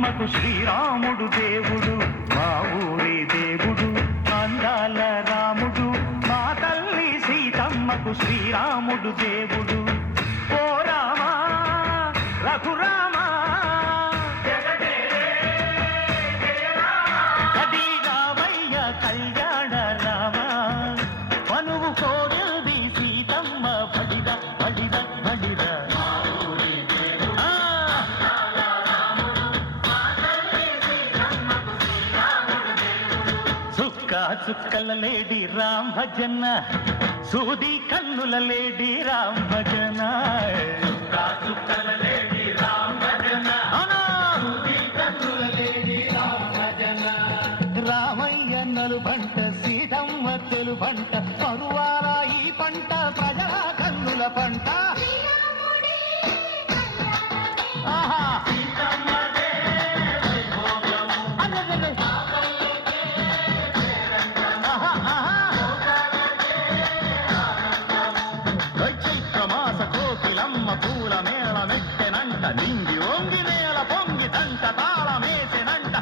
సీతమ్మకు శ్రీరాముడు దేవుడు, మా ఊరి దేవుడు అందాల రాముడు. మా తల్లి సీతమ్మకు శ్రీరాముడు దేవుడు. ఓ రామా రఘురామా కది రామయ్య కళ్యాణ రామా, పనువు కోరది సీతమ్మ బడిద బడిద బడిద. చుక్కల లేడి రామ్ భజన, సూది కన్నుల లేడి రామ్ భజన. చుక్కల లేడి రామ్ భజన, సూది కన్నుల లేడి రామ్ భజన. రామయ్య నలుబంట సీతమ్మ తెలుబంట, పరువాల ఈ పంట ప్రజల కన్నుల పంట. పూల మేళ మెట్టెనంట, నింగి ఓంగి నేల పొంగి దంట తాళమేసెనంట.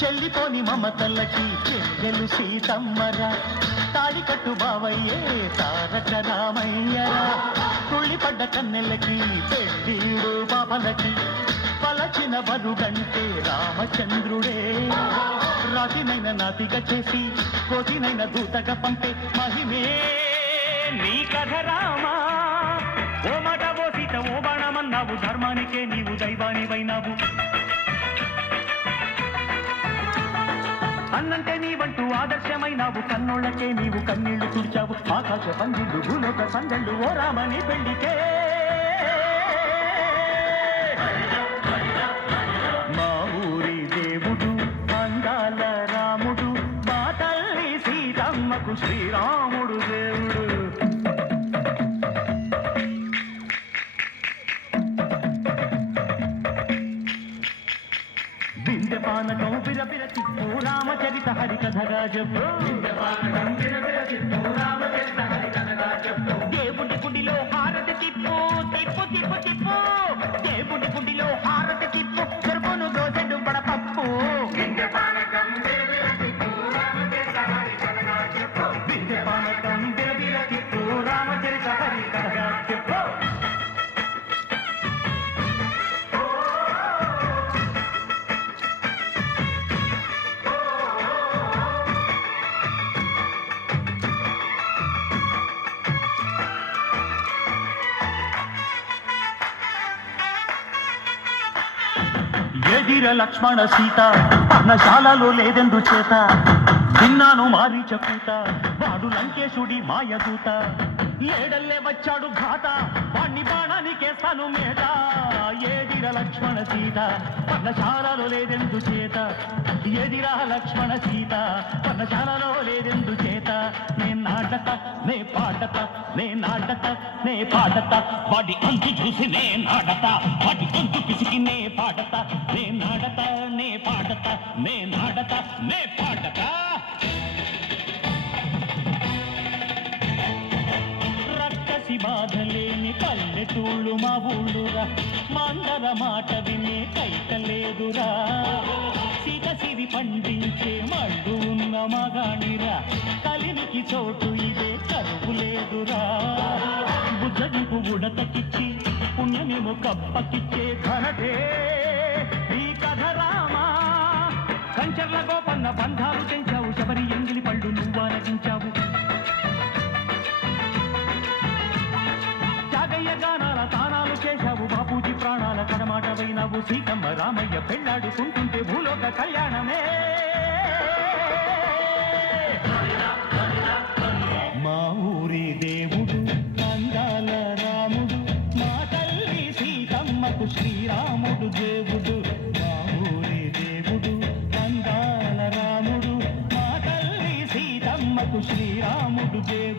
చెల్లిపోని మమతలకి చెల్లెలు సీతమ్మరా, తాడి కట్టు బావయ్యే తారక రామయ్యరా. తుళ్ళిపడ్డ కన్నెలకి పెళ్ళిడు పాపలకి, పలచిన బరుగంటే రామచంద్రుడే. రాతినైన నాతిగా చేసి కోతినైన దూతగా పంపే మహిమే నీ కథ రామా. ఓ మాట ఓ సీత ఓ బాణమన్నావు, ధర్మానికే నీవు దైవానివైనావు. అన్నంటే నీవంటూ ఆదర్శమైనావు, కన్నోళ్ళకే నీవు కన్నీళ్లు తుడిచావు. ఆకాశ పందిళ్ళు భూలోక సందళ్ళు ఓ రామని పెళ్లికే. మా ఊరి దేవుడు అందాల రాముడు, మా తల్లి సీతమ్మకు శ్రీరాముడు దేవుడు. బిందెపానకం బిరబిర తిప్పు రామచరిత హరికథగా చెప్పు. దేవుడి గుడిలో హారతి తిప్పు తిప్పు తిప్పు తిప్పు. దేవుడి గుడిలో హారతి తిప్పు, చెరుపును దోసెడు పడపప్పు. బిందెపానకం బిరబిర తిప్పు రామచరిత హరికథగా చెప్పు. ఎదిర లక్ష్మణ సీత పర్ణశాలలో లేదెందు చేత, విన్నాను మారి చెప్పుత వాడు లంకేశుడి మాయదూత. ఏడల్లే వచ్చాడు ఘాత, వాణ్ణి బాణానికేస్తాను మేత. ఏదిర లక్ష్మణ సీత పర్ణశాలలో లేదెందు చేత, ఎదిరా లక్ష్మణ సీత పర్ణశాలలో లేదెందు చేత. నే నాటత నే పాటత నే నాటత నే పాటత, వాడి అంతు చూసి నే నాడత, వాడి గొంతు పిసికి నే పాడత. నే నాడత నే పాడత నే నాడత నే పాడత. రక్కసి బాధలేని పల్లెటూళ్ళు మా ఊళ్ళురా, మందర మాట వినే కైకలేదురా. సీత సిరి పండించే మళ్ళు ఉన్న మగాణిరా, కలినికి చోటు ఇదే కరువు లేదురా. బుద్ధగింపు ఉడతకిచ్చి పుణ్యమేమో కప్పకిచ్చే ఘనతే ఈ కథ రామా. కంచర్ల గోపన్న బంధాలు తెంచావు, శబరి ఎంగిలి పళ్ళు నువ్వు ఆరగించావు. త్యాగయ్య గానాల తానాలు చేశావు, బాపూజీ ప్రాణాల కడమాటవైనావు. సీతమ్మ రామయ్య పెళ్ళాడుకుంటుంటే భూలోక కళ్యాణమే. మా ఊరి దేవుడు అందాల రాముడు, మా తల్లి సీతమ్మకు శ్రీరాముడు దేవుడు. మా ఊరి దేవుడు అందాల రాముడు, మా తల్లి సీతమ్మ వెలుగే